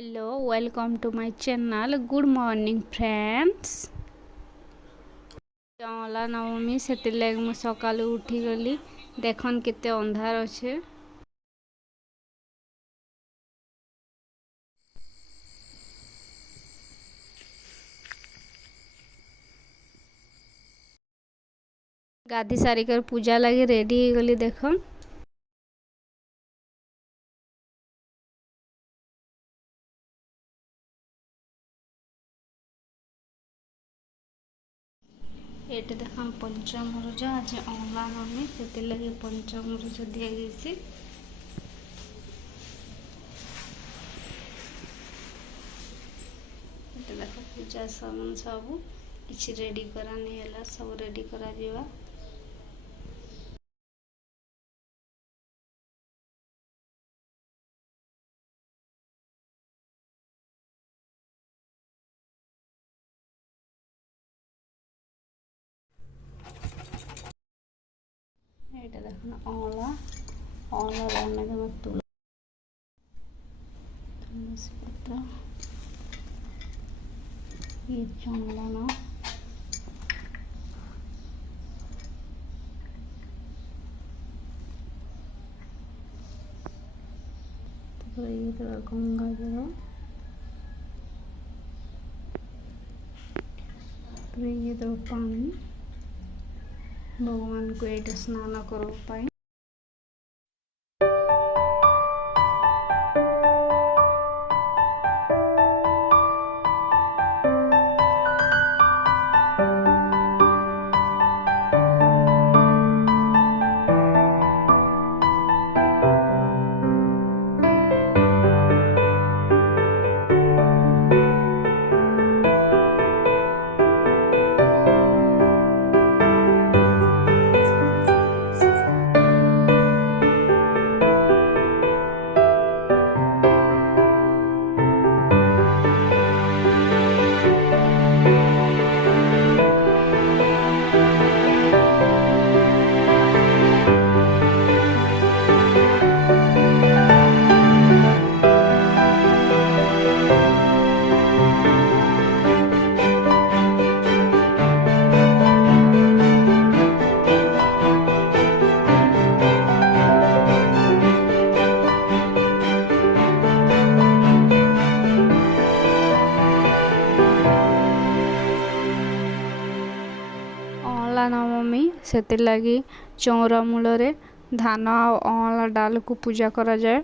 Hello welcome to my channel. Good morning friends. चला नवमी से मु सकालू उठी गली। देखन केते अंधार अच्छे। गाधी सारिकर पूजा लगे रेडी हो गली। देखन ये देखम पंचमृज आज अँला नवमी से लगे पंचमृज दि जाइए। देख पूजा सामान सब किसी रेडी करानी है, सब रेडी करा दिवा। এটা দেখুন অঁলা রান্না আমার তুলসী পত্র ये चंदन ये गंगा जल ये पानी भगवान को ये स्नान करवाई। नवमी से लगी चौरा मूल धान अँला डाल को पूजा करा जाए।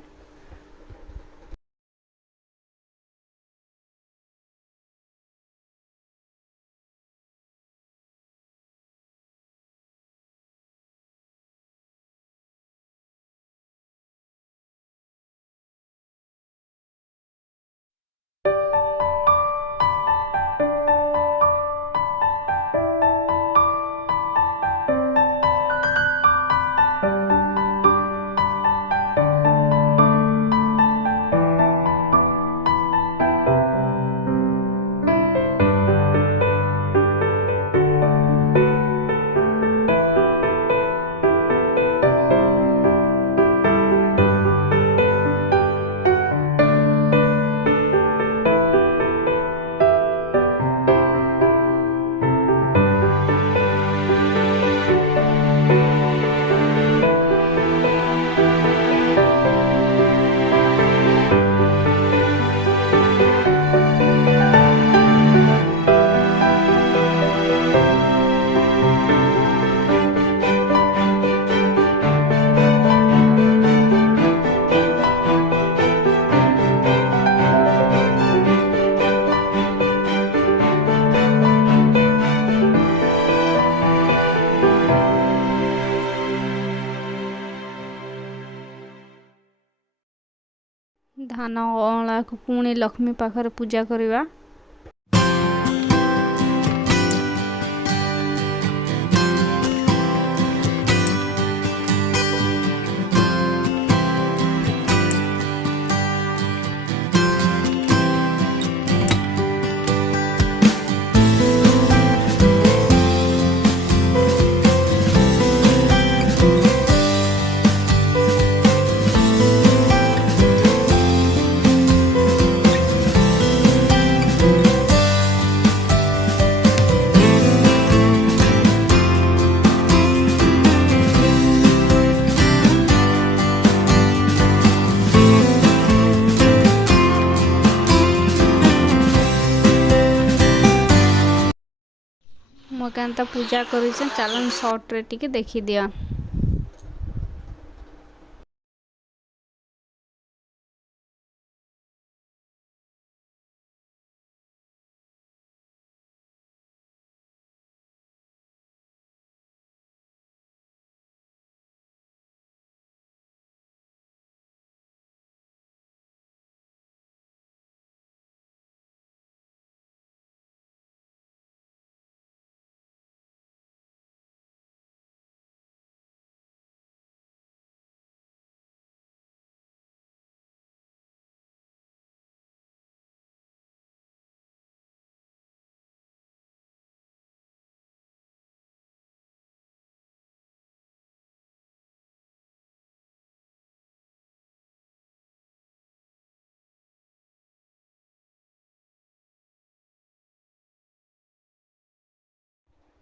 धान अँला को पुणी लक्ष्मी पाखर पूजा करवा। କେନ୍ତା ପୂଜା କରିଛନ୍ ଚାଲନ୍ ସର୍ଟରେ ଟିକେ ଦେଖି ଦିଅ।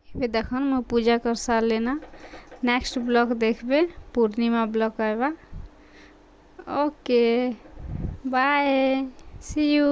ଏବେ ଦେଖନ୍ ମୁଁ ପୂଜା कर सारले ना। नेक्स्ट ब्लॉग देखबे पूर्णिमा ब्लॉग आएगा। Okay bye see you.